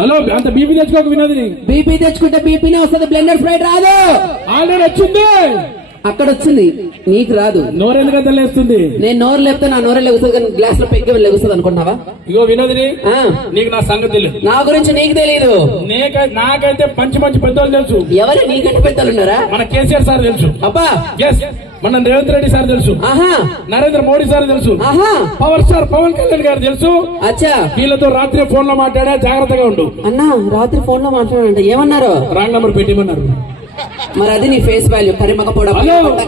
Hello అంత BP తెచ్చుకోక Vinodini. BP తెచ్చుకుంటే బీపీనే వస్తుంది, బ్లెండర్ స్ప్రైట్ రాదు. ఆల్రెడీ వచ్చింది, అక్కడ వచ్చింది, నీకు రాదు. నోరెందుకంత లేస్తుంది? నేను నోరు లేపితే నా నోరే లెగుస్తుంది, కానీ గ్లాస్ లో పెగ్గి లెగుస్తుంది అనుకుంటున్నావా? ఇగో వినోదిని, నీకు నా సంగతి తెలియదు. నా గురించి నీకు తెలియదు. నాకైతే మంచి మంచి పెద్దోళ్ళు తెలుసు. ఎవరు నీకంటే పెద్దలు ఉన్నారా? మన కేసీఆర్ సార్ తెలుసు. అబ్బా ఎస్, మన రేవంత్ రెడ్డి సార్ తెలుసు. నరేంద్ర మోడీ సార్ తెలుసు. పవర్ స్టార్ పవన్ కళ్యాణ్ గారు తెలుసు. అచ్చా, వీళ్ళతో రాత్రి ఫోన్ లో మాట్లాడా, జాగ్రత్తగా ఉండు. అన్నా రాత్రి ఫోన్ లో మాట్లాడంటే ఏమన్నారు? రాంగ్ నంబర్ పెట్టిమన్నారు. మరి అది నీ ఫేస్ వాల్యూ. కరిమక పొడ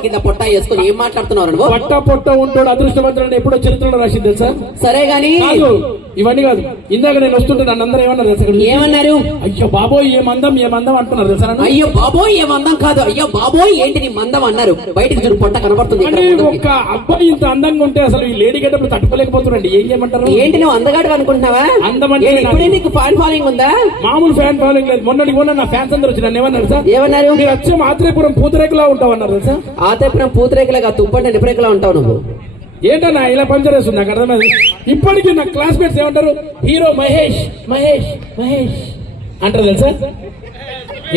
కింద పొట్ట వేసుకుని ఏం మాట్లాడుతున్నారు? పొట్ట పొట్ట ఉంటాడు అదృష్టవంతుడు ఎప్పుడో చరిత్రలో రాసింది తెలుసా? సరే గాని ఇవన్నీ కాదు. ఇందాక నేను వస్తుంటే నన్ను అందరూ ఏమన్నారు తెలుసా? ఏమన్నారు? అయ్యో బాబోయ్ ఏ మందం ఏ మందం అంటున్నారు తెలుసా? అయ్యో బాబోయ్ ఏ మందం కాదు, అయ్యో బాబోయ్ ఏంటి నీ మందం అన్నారు. బయటకు చూడు పొట్ట కనబడుతుంది. ఒక అబ్బాయి ఇంత అందంగా ఉంటే అసలు ఈ లేడీ గడ్డప్పుడు తట్టుకోలేకపోతున్నాండి. ఏం చేయమంటారు? ఏంటి నువ్వు అందగాడు అనుకుంటున్నావా? అందమంటే ఇప్పుడే నీకు ఫ్యాన్ ఫాలోయింగ్ ఉందా? మామూలు ఫ్యాన్ ఫాలోయింగ్ లేదు. మొన్న నా ఫ్యాన్స్ అందరూ వచ్చి నన్ను ఏమన్నారు సార్? ఏమన్నారు? మీరు వచ్చే ఆత్రేయపురం పూతరేకులా ఉంటావు అన్నారు తెలుసా? ఆత్రేయపురం పూతరేకులాగా తుప్పంటే నిపురేకులా ఉంటావు నువ్వు. ఏంటన్నా ఇలా పంచరేస్తుంది? నాకు అర్థమైంది. ఇప్పటికీ నా క్లాస్మేట్స్ ఏమంటారు? హీరో మహేష్ మహేష్ మహేష్ అంటారు తెలుసా?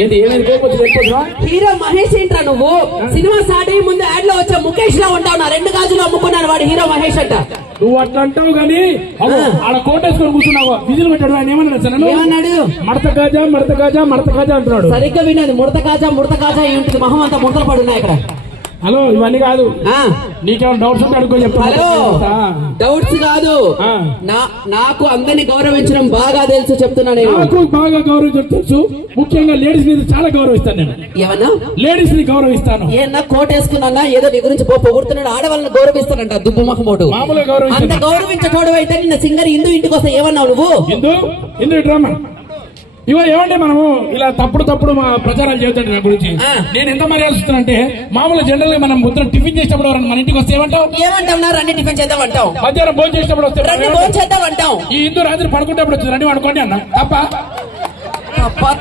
ఏంటి ఏమైంది? హీరో మహేష్ ఏంట్రా నువ్వు? సినిమా స్టార్ట్ అయ్యే ముందు యాడ్ లో వచ్చా ముఖేష్ లా ఉంటావు. నా 2 గాజులు అమ్ముకున్నాను, వాడు హీరో మహేష్ అంట. నువ్వు అట్లా అంటావు గానీ ఆడ కోటేసుకొని కూర్చున్నావు. విధులు పెట్టాడు. ఆయన ఏమన్నాడు? మడత కాజా మడత కాజా మడత కాజా అంటున్నాడు. సరిగ్గా వినది. ముడత కాజా ఏంటి? మొహం అంతా ముడతలు పడున్నాయి ఇక్కడ. హలో, ఇవన్నీ కాదు. నీకేమైనా డౌట్స్ ఉంటే అడుగు చెప్తా. హలో, డౌట్స్ కాదు. నాకు అందరినీ గౌరవించడం బాగా తెలుసు, చెప్తున్నాను. నాకు బాగా గౌరవించడం తెలుసు. ముఖ్యంగా లేడీస్ మీద చాలా గౌరవిస్తాను నేను. ఏమన్నా? లేడీస్ ని గౌరవిస్తాను. ఏమన్నా కోట్ వేసుకున్నా ఏదో నీ గురించి పొగుడుతున్నాడు. ఆడవాళ్ళని గౌరవిస్తానంట దుబ్బు మహమోడు. మామూలుగా గౌరవిస్తాను. అంత గౌరవించకూడదు. అయితే నిన్న సింగర్ ఇంటి కోసం ఏమన్నావు నువ్వు? హిందూ డ్రామా ఇవో ఏమంటే మనము ఇలా తప్పుడు మా ప్రచారాలు చేస్తాడు నా గురించి. నేను ఎంత మర్యాద ఇస్తానంటే, మామూలు జనరల్ గా మనం ముద్ర టిఫిన్ చేసినప్పుడు మన ఇంటికి వస్తే ఏమంటావు? రండి టిఫిన్ చేద్దామంటావు. మధ్యాహ్నం భోజనం చేసినప్పుడు వస్తే ఈ హిందూ రాత్రి పడుకుంటప్పుడు వచ్చి రండి అనుకోండి అన్న.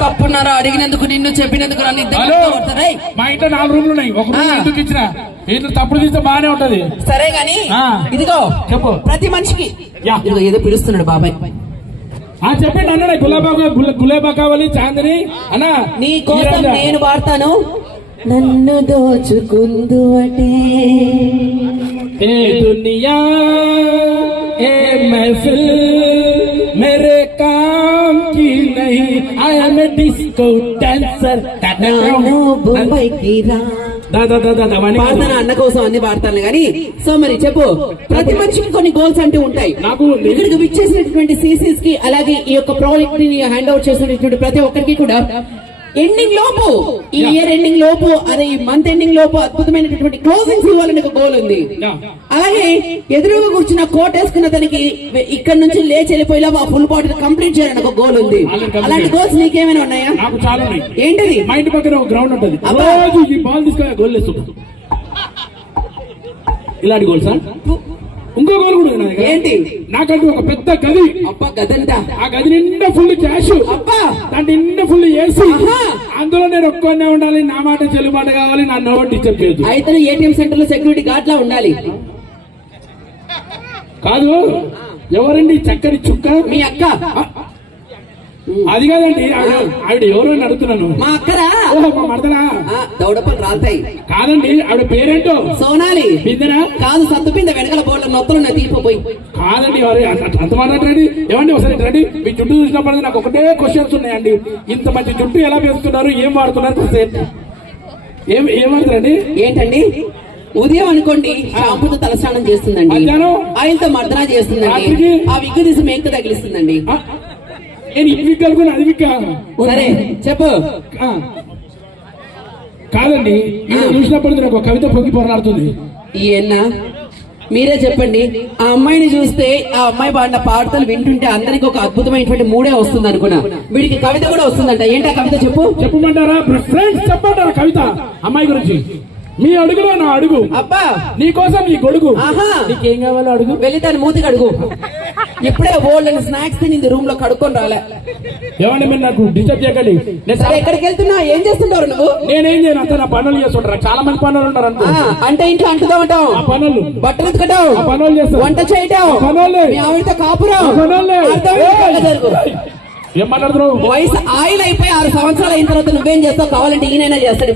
తప్పున్నారా? అడిగినందుకు, నిన్ను చెప్పినందుకు మా ఇంట్లో 4 రూమ్లు ఉన్నాయి. ఒక రూమ్ ఎందుకు ఇచ్చిన? ఇంట్లో తప్పుడు తీస్తే బాగానే ఉంటది. సరే గాని ఇదిగో చెప్పు. ప్రతి మనిషికి ఏదో పిలుస్తున్నాడు బాబాయ్. చెప్పండి అన్నాడు. గులాబా కావాలి చాందని అన్నా. నీ కోసం నేను వాడతాను. నన్ను దోచుకుందు అంటే ఏ దునియా ఏ మహఫిల్ मेरे काम की नहीं, I am a disco dancer. Bombay కి రా పాడతాను అన్న కోసం అన్ని పాడతాను గానీ. సో మరి చెప్పు, ప్రతి మనిషికి కొన్ని గోల్స్ అంటూ ఉంటాయి. నాకు ఇక్కడికి విచ్చేసినటువంటి సీసీస్ కి, అలాగే ఈ యొక్క ప్రాజెక్ట్ ని హ్యాండ్ అవుట్ చేసినటువంటి ప్రతి ఒక్కరికి కూడా ఎండింగ్ లోపు, ఈ ఇయర్ ఎండింగ్ లోపు, అదే ఈ మంత్ ఎండింగ్ లోపు అద్భుతమైనటువంటి క్లోజింగ్స్ ఇవ్వాలని ఒక గోల్ ఉంది. అలాగే ఎదురుగా కూర్చున్న కోట్ వేసుకున్న తనకి ఇక్కడ నుంచి లేచి వెళ్ళిపోయేలా ఆ ఫుల్ బాటిల్ కంప్లీట్ చేయాలని ఒక గోల్ ఉంది. అలాంటి గోల్స్ నీకేమైనా ఉన్నాయా? నాకు చాలా ఉన్నాయి. ఏంటది? మా ఇంటి పక్కన ఒక గ్రౌండ్ ఉంటుంది. రోజు ఈ బాల్ తీసుకొని గోల్ వేస్తుంటా. ఇలాంటి గోల్ సార్. ఇంకో గోల్ కూడా ఉన్నది. ఏంటి? నాకంటూ ఒక పెద్ద గది. అబ్బా, గదంట. ఆ గది నిండా ఫుల్ క్యాష్. అబ్బా, దాని నిండా ఫుల్ ఏసీ. అందులో నేను ఒక్కనే ఉండాలి. నా మాట చెల్లుబాటు కావాలి. నా నోట్ డిస్టర్బ్ చేయదు. అయితే ఏటీఎం సెంటర్ లో సెక్యూరిటీ గార్డ్ లా ఉండాలి. కాదు, ఎవరండి చక్కని చుక్క? మీ అక్క. అది కాదండి, ఆవిడ ఎవరు అని అడుగుతున్నాను. మా అక్కరా? మడతరా? దౌడపని రాలుతాయి. కాదండి, ఆవిడ పేరేంటో? సోనాలి. బిందెనా? కాదు, సత్తుపింద వెనకల బోర్ల నొత్తులు తీసిపోయి. కాదండి, అంత మాట్లాడండి. ఏమండి ఒకసారి రండి. మీ చుట్టూ చూసినప్పుడు నాకు ఒకటే క్వశ్చన్స్ ఉన్నాయండి. ఇంత మంచి చుట్టూ ఎలా వేస్తున్నారు, ఏం వాడుతున్నారు, ఏం వాడుతారండి? ఏంటండి? ఉదయం అనుకోండి షాంపూతో తలస్నానం చేస్తుందండి. ఆయిల్ తో మర్దన చేస్తుందండి. ఆ విగ్గు తీసి మేక తగిలిస్తుందండి. నేను ఈ విగ్ అనుకున్నా, అది విగ్. సరే చెప్పు. కాదండి, చూసినప్పుడు నాకు ఒక కవిత పొంగి పొరలాడుతుంది. ఏనా మీరే చెప్పండి. ఆ అమ్మాయిని చూస్తే, ఆ అమ్మాయి పాడిన పాటలు వింటుంటే అందరికి ఒక అద్భుతమైనటువంటి మూడే వస్తుంది అనుకున్నా. వీడికి కవిత కూడా వస్తుందంట. ఏంటా కవిత? చెప్పమంటారా ఫ్రెండ్స్? చెప్పమంటారా కవిత అమ్మాయి గురించి? మీ అడుగులో నా అడుగు. అబ్బా, నీకోసం ఈ గొడుగు. నీకేం కావాలో అడుగు. వెళ్ళి తన మూతికి అడుగు. ఇప్పుడే ఓల్డ్ స్నాక్స్ తినింది, రూమ్ లో కడుక్కొని రాలే. ఏమండి మీరు నాకు డిస్టర్బ్ చేయకండి. ఎక్కడికి వెళ్తున్నా? ఏం చేస్తుంటారు నువ్వు? నేనేం చేయను, అంతా నా పనులు చేస్తుంటారు. చాలా మంది పనులు ఉంటారు అనుకో. అంటే ఇంట్లో అంటుతా ఉంటాం, పనులు, బట్టలు ఉతకటం, పనులు చేస్తాం, వంట చేయటం, పనులు, మీ ఆవిడతో కాపురం. ఏం మాట్లాడుతున్నావు? వయసు ఆయిల్ అయిపోయి 6 సంవత్సరాలు అయిన తర్వాత నువ్వేం చేస్తావు? కావాలంటే ఈయనైనా చేస్తాడు.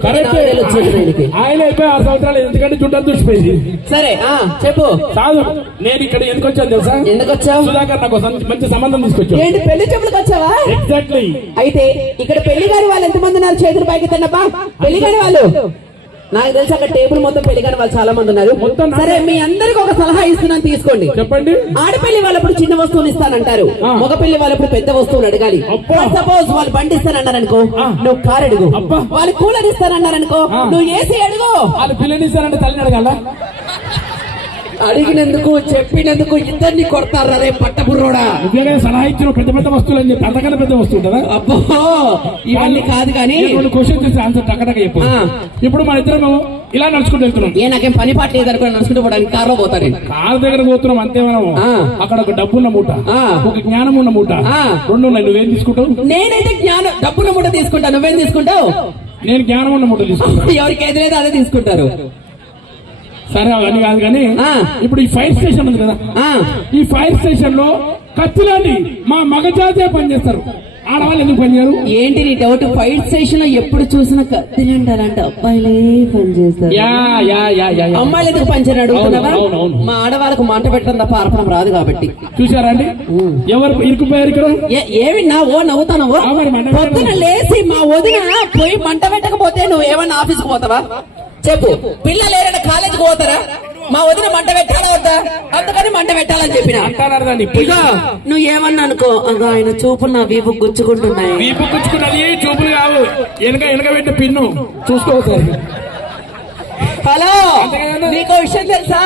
ఆయిల్ అయిపోయి 6 సంవత్సరాలు ఎందుకంటే చుట్టూ చూసిపోయింది. సరే చెప్పు. కాదు, నేను ఇక్కడ ఎందుకు వచ్చాను తెలుసా? ఎందుకు వచ్చావు? సుధాకర్ నాకు మంచి సంబంధం తీసుకొచ్చావు. ఏంటి పెళ్లి చెప్పులకు వచ్చావా? ఎగ్జాక్ట్లీ. అయితే ఇక్కడ పెళ్లి కాని వాళ్ళు ఎంతమంది ఉన్నారు? చేతులు పైకి తన్నప్పా. పెళ్లి కాని వాళ్ళు నాకు తెలిసి అక్కడ టేబుల్ మొత్తం పెళ్లి కాని వాళ్ళు చాలా మంది ఉన్నారు. సరే, మీ అందరికి ఒక సలహా ఇస్తున్నాను, తీసుకోండి. చెప్పండి. ఆడపెళ్లి వాళ్ళప్పుడు చిన్న వస్తువులు ఇస్తానంటారు, మగ పెళ్లి వాళ్ళప్పుడు పెద్ద వస్తువులు అడగాలి. సపోజ్ వాళ్ళు బండి ఇస్తానన్నారనుకో, నువ్వు కార్ అడుగు. వాళ్ళు కూలర్ ఇస్తానన్నారనుకో, నువ్వు ఏసీ అడుగు. వాళ్ళు పిల్లని ఇస్తారంటే తల్లిని అడగాల. అడిగినందుకు చెప్పినందుకు ఇద్దరిని కొడతారు. అదే పట్టబుర్రోడా. సలహా ఇచ్చిన పెద్ద పెద్ద వస్తువులు అని చెప్పి అంతకన్నా పెద్ద వస్తువు కదా. అబ్బో, ఇవన్నీ కాదు కానీ క్వశ్చన్ చేసి ఆన్సర్ టక్కటక్క చెప్పు. ఇప్పుడు మన ఇద్దరం ఇలా నడుచుకుంటూ వెళ్తున్నాం. నాకేం పని పాట లేదనుకో, నడుచుకుంటూ పోవడానికి కారులో పోతాను. కారు దగ్గర పోతున్నాం అంతే. మనం అక్కడ ఒక డబ్బున్న మూట, ఒక జ్ఞానం ఉన్న మూట, రెండు ఉన్నాయి. నువ్వేం తీసుకుంటావు? నేనైతే డబ్బున్న మూట తీసుకుంటా. నువ్వేం తీసుకుంటావు? నేను జ్ఞానం ఉన్న మూట తీసుకుంటా. ఎవరికి ఏది లేదు అదే తీసుకుంటారు. సరే, అవన్నీ కాదు కానీ ఇప్పుడు ఈ ఫైర్ స్టేషన్ ఉంది కదా, ఈ ఫైర్ స్టేషన్ లో కత్తులాంటి మా మగజాతే పనిచేస్తారు, ఆడవాళ్ళు ఎందుకు పనిచేయరు? ఏంటి నీ డౌట్? ఫైర్ స్టేషన్ లో ఎప్పుడు చూసినా కత్తులంటే అలాంటి అబ్బాయిలే పనిచేస్తారు. అమ్మాయిలు ఎందుకు పనిచేయని అడుగుతున్నావా? మా ఆడవాళ్ళకు మంట పెట్టడం తప్ప అర్పణం రాదు కాబట్టి. చూసారా అండి ఎవరు ఇరుకుపోయారు ఇక్కడ? ఏమి నవ్వుతానో? పొద్దున లేచి మా వదిన పోయి మంట పెట్టకపోతే నువ్వేమన్నా ఆఫీస్కి పోతావా? చెప్పు. పిల్లలు ఏరైనా కాలేజీకి పోతారా? మా వదిన మంట పెట్టాలా వద్దా? అందుకని మంట పెట్టాలని చెప్పిన. నువ్వు ఏమన్నా అనుకో, ఆయన చూపులు నా వీపు గుచ్చుకుంటున్నాయి. వీపు గుచ్చుకున్నది చూపులు కావు, వెనక పెట్టే పిన్ను చూసుకోవచ్చు. హలో, నీకు విషయం తెలుసా?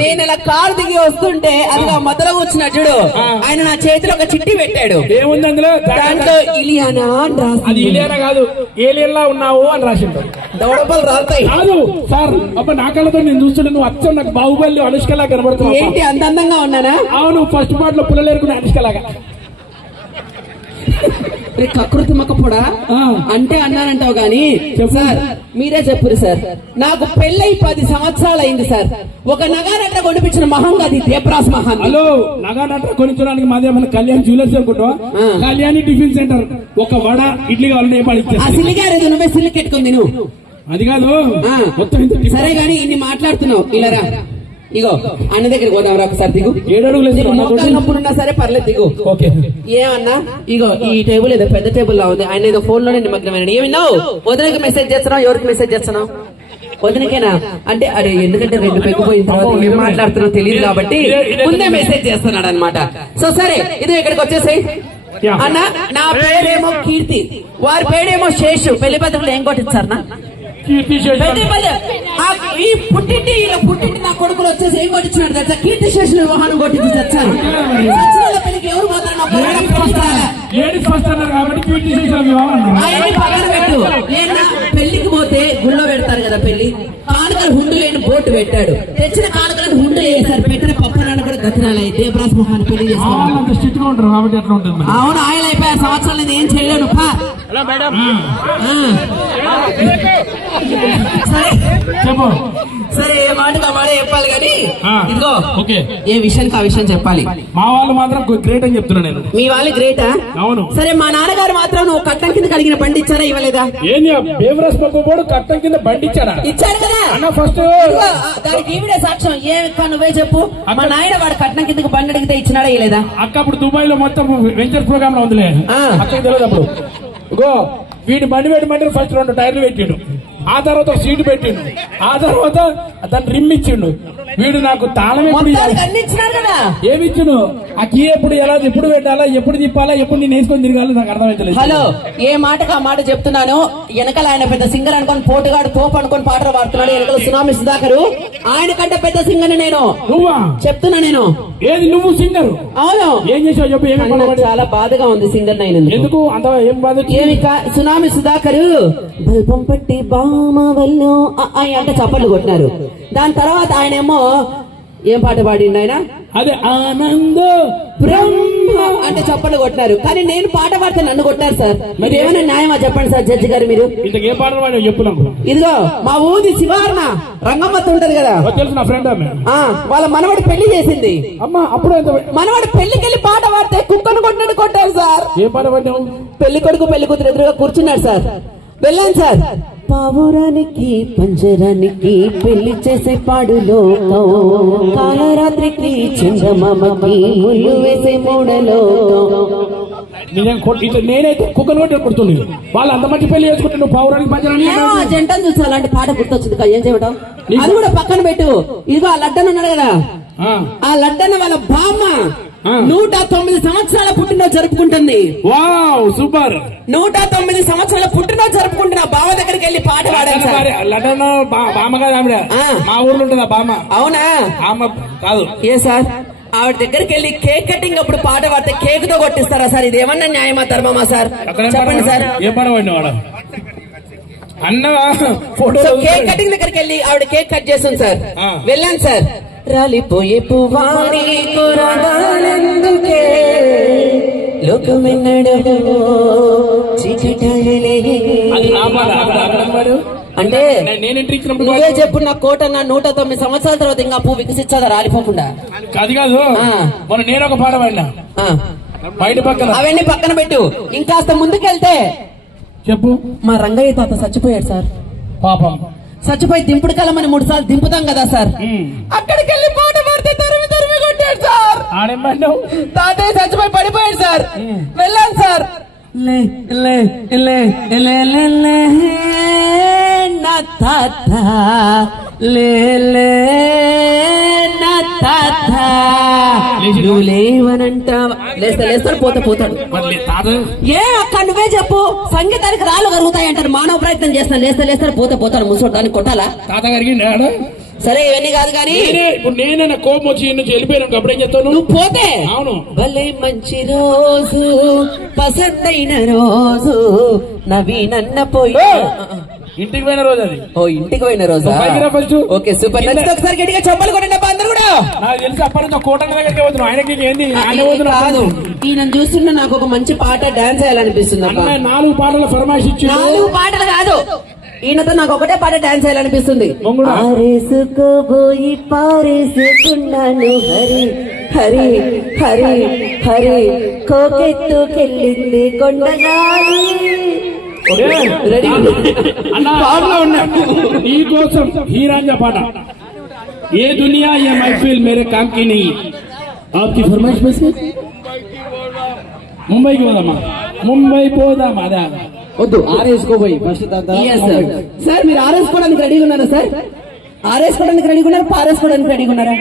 నేను ఇలా కారు దిగి వస్తుంటే అది నా మధ్యలో కూర్చున్నా చూడు, ఆయన నా చేతిలో ఒక చిట్టి పెట్టాడు. ఏముంది అందులో? దాంట్లో ఇలియానా అని రాసి. అది ఇలియానా కాదు, ఏలియన్లా ఉన్నావు అని రాసిండు. దౌడపలు రాస్తాయి కాదు సార్. అబ్బా, నా కళ్ళతో నేను చూస్తుంటే నువ్వు అచ్చం నాకు బాహుబలి అనుష్కలా కనబడుతున్నావు. ఏంటి అంత అందంగా ఉన్నానా? అవును, ఫస్ట్ పార్ట్ లో పుల్లలేరుకునే అనుష్కలాగా. కకృతి మక్కపోడా అంటే అన్నానంటావు గాని సార్, మీరే చెప్పురు సార్. నాకు పెళ్ళై 10 సంవత్సరాలు అయింది సార్. ఒక నగానట్ర కొనిపించిన మహంగా అది దేవరాజ్ మహాన్. హలో, నగానట్ర కొనించడానికి మాదేమన్నా కళ్యాణ్ జ్యువెలర్స్ అనుకుంటా? Kalyani tiffin centre. ఒక వడ ఇడ్లీ కావాలని సిల్లిగారు, నువ్వే సిల్లి కెట్టుకుంది నువ్వు. అది కాదు మొత్తం. సరే గాని ఇన్ని మాట్లాడుతున్నావు, ఇలా ఇగో అన్న దగ్గరికి పోదాం. ఒకసారి దిగు. 7 అడుగులు మొక్కలున్నా సరే పర్లేదు, దిగు. ఓకే. ఏమన్నా ఇగో ఈ టేబుల్ ఏదో పెద్ద టేబుల్ లా ఉంది. ఆయన ఏదో ఫోన్ లోనే నిమగ్నమైన. ఏమిన్నావు? వదినకి మెసేజ్ చేస్తున్నావు? ఎవరికి మెసేజ్ చేస్తున్నావు? వదినకేనా? అంటే అదే, ఎందుకంటే 2 పెగ్గిపోయిన తర్వాత ఏం మాట్లాడుతున్నావు తెలియదు కాబట్టి ముందే మెసేజ్ చేస్తున్నాడు అనమాట. సో సరే, ఇది ఇక్కడికి వచ్చేసాయి. అన్న, నా పేరేమో కీర్తి, వారి పేరేమో శేషు. పెళ్లి పత్రికలు ఏం కొట్టించారు నా? ఈ పుట్టింటి నా కొడుకులు వచ్చేసి ఏం కొట్టించినాడు తెలుసా? కీర్తి శేషుల వివాహం కొట్టించి చచ్చాను. పెళ్లికి ఎవరు పోతారు? పక్కన పెట్టు. లేదా పెళ్లికి పోతే గుళ్ళో పెడతారు కదా పెళ్లి కానుకలు, హుండు లేని బోటు పెట్టాడు. తెచ్చిన కానుకలను హుండు వేసారు. పెట్టిన పప్పనాన్ని కూడా గతినాలే. దేవరాజ్ మోహన్ పెళ్లి చేసుకోవాలి. అవును, ఆయన అయిపోయా సంవత్సరాలు ఏం చేయలేను. సరే, ఏ మాటకు ఆ మాట చెప్పాలి కానీ ఇదిగో ఏ విషయానికి ఆ విషయం చెప్పాలి. మా వాళ్ళు మాత్రం గ్రేట్ అని చెప్తున్నా నేను. మీ వాళ్ళు గ్రేటా? అవును. సరే, మా నాన్నగారు మాత్రం నువ్వు కట్టం కింద కలిగిన బండి ఇచ్చారా ఇవ్వలేదా? దేవరాజ్ బాబు కట్టం కింద బండి ఇచ్చారా? ఇచ్చారు కదా ఫస్ట్. దానికి ఈవిడే సాక్ష్యం. నువ్వే చెప్పు. మా నాయన వాడు కట్నం కిందకి బండి అడిగితే ఇచ్చినాడా ఇవ్వలేదా? అక్క అప్పుడు దుబాయ్ లో మొత్తం వెంచర్ ప్రోగ్రామ్ లో ఉందిలే, అక్కడికి తెలియదు అప్పుడు. ఇగో వీడి బండి పెట్టమంటే ఫస్ట్ 2 టైర్లు పెట్టిండు, ఆ తర్వాత ఒక సీటు పెట్టిండు, ఆ తర్వాత దాన్ని రిమ్ ఇచ్చిండు. వీడు నాకు తాళం ఎప్పుడు ఏమిచ్చును, ఆ కీ ఎప్పుడు ఎలా ఎప్పుడు పెట్టాలా, ఎప్పుడు తిప్పాలా, ఎప్పుడు నేను వేసుకొని తిరగాలి నాకు అర్థమైతలేదు. హలో, ఏ మాటకు ఆ మాట చెప్తున్నాను. వెనకాల ఆయన పెద్ద సింగర్ అనుకోని పోటుగాడు తోపు అనుకోని పాటలు పాడుతున్నాడు. వెనకాల సునామీ సుధాకరు, ఆయన కంటే పెద్ద సింగర్ నేను. నువ్వా? చెప్తున్నా నేను. ఏది నువ్వు సింగర్? అవును. ఏం చేసావు చెప్పు. ఏమి? చాలా బాధగా ఉంది సింగర్ నైన్. ఎందుకు అంత ఏం బాధ? ఏమి సునామీ సుధాకరు బల్బం పట్టి బామ వల్లో అంటే చప్పట్లు కొట్టినారు. దాని తర్వాత ఆయనేమో ఏం పాట పాడిండు ఆయన? అదే ఆనంద బ్రహ్మ అంటే చప్పట్లు కొట్టారు, కానీ నేను పాట పాడితే నన్ను కొట్టారు సార్. మీరు ఏమైనా న్యాయమా చెప్పండి సార్ జడ్జి గారు. మీరు ఇంతకే పాట పాడి చెప్పున్నాం. ఇదిగో మా ఊది శివార్ణ రంగమ్మత్త ఉంటది కదా, తెలుసు నా ఫ్రెండ్ ఆమె. వాళ్ళ మనవాడు పెళ్లి చేసింది. అమ్మా అప్పుడు మనవాడు పెళ్లికెళ్ళి పాట పాడితే కుక్కను కొట్టినట్టు కొట్టారు సార్. ఏ పాట పాడినావు? పెళ్లి కొడుకు పెళ్లి కూతురు ఎదురుగా కూర్చున్నాడు సార్. వెళ్ళాను సార్. పావురానికి పంజరానికి పెళ్లి చేసే పాడులో కాలరాత్రికి చంద్రమామకి ముళ్ళు వేసే మూడలో. నేనైతే కుక్కను కొట్టి కొడుతుంది. వాళ్ళు అంత మంచి పెళ్లి చేసుకుంటే నువ్వు పావురానికి పంజరానికి జంటను చూసి అలాంటి పాట గుర్తొచ్చింది. ఏం చేయటం? అది కూడా పక్కన పెట్టు. ఇదిగో ఆ లడ్డన్ ఉన్నాడు కదా, ఆ లడ్డన్న వాళ్ళ బామ్మ 109 సంవత్సరాల పుట్టినరోజు జరుపుకుంటుంది. Wow super. 109 సంవత్సరాల పుట్టినరోజు జరుపుకుంటున్న బావ దగ్గరికి వెళ్ళి పాట పాడాను. బామ్మ కాదు ఆవిడ, మా ఊర్లో ఉంటుంది ఆ బామ్మ. అవునా? ఆమె కాదు. ఏ సార్, ఆవిడ దగ్గరికి వెళ్ళి కేక్ కటింగ్ అప్పుడు పాట పాడితే కేక్ తో కొట్టిస్తారా సార్? ఇది ఏమన్నా న్యాయమా ధర్మమా సార్? చెప్పండి సార్. ఏ పాట పాడినవాడ అన్న? కేక్ కటింగ్ దగ్గరికి వెళ్ళి ఆవిడ కేక్ కట్ చేస్తుంది సార్. వెళ్ళాను సార్. రాలిపోయే పువ్వాడి కొరగాలెందుకే లోకమెన్నడో చీకటాయలే. అంటే నువ్వే చెప్పు నా కోటన్న 109 సంవత్సరాల తర్వాత ఇంకా పువ్వు వికసించదా రాలిపోకుండా? అది కాదు, మన నేను ఒక పాట పాడినా బయట పక్కన. అవన్నీ పక్కన పెట్టు. ఇంకాస్త ముందుకెళ్తే చెప్పు. మా రంగయ్య తాత చచ్చిపోయాడు సార్. పాపం. చచ్చిపోయి దింపుడు కలమని 3 సార్లు దింపుతాం కదా సార్. అక్కడికి వెళ్ళి పాట పాడితే తరిమి కొట్టాడు సార్. తాతయ్య చచ్చిపోయి పడిపోయాడు సార్. వెళ్ళాను సార్. నా తాత లేవనంటా లేస్తాడు పోతాడు. ఏ అక్క నువ్వే చెప్పు. సంగీతానికి రాళ్ళు కరుగుతాయి అంటారు. మానవ ప్రయత్నం చేస్తాను. లేస్తాడు పోతాడు. ముసోడు దానికి కొట్టాలా? తాత గారికి సరే ఇవన్నీ కాదు కానీ ఇప్పుడు నేనే కోపం వచ్చి నుంచి వెళ్ళిపోయాను. అప్పుడేం చెప్తాను? నువ్వు పోతే అవును భలే మంచి రోజు పసందైన రోజు నవీనన్న పోయి ఇంటికి పోయిన రోజు అది. ఓ ఇంటికి పోయిన రోజా? Okay super. నెక్స్ట్ ఒకసారి గట్టిగా చెప్పాలి కొట్టండి అందరు కూడా. నాకు తెలిసి అప్పటి నుంచి కోటంగ దగ్గరికి పోతున్నాం. ఆయనకి ఏంది కాదు, ఈయన చూస్తుంటే నాకు ఒక మంచి పాట డాన్స్ చేయాలనిపిస్తుంది. 4 పాటల ఫర్మాయిష్ ఇచ్చి 4 పాటలు కాదు, ఈయనతో నాకు ఒకటే పాట డాన్స్ చేయాలనిపిస్తుంది. ఆరేసుకోబోయి పారేసుకున్నాను హరి హరి హరి హరి కోకెత్తుకెళ్ళింది కొండగాలి. ఈ కోసం హీరాంజా పాట. ఏ దునియా ఏ महफिल मेरे काम की नहीं. आपकी फरमाइश में से ముంబైకి పోదామా? ముంబై పోదామా? అదా వద్దు, ఆరేసుకోబోయి ఫస్ట్. సార్ మీరు ఆరేసుకోవడానికి రెడీగా ఉన్నారా సార్? ఆరేసుకోవడానికి రెడీగా ఉన్నారు, పారేసుకోవడానికి రెడీగా ఉన్నారా?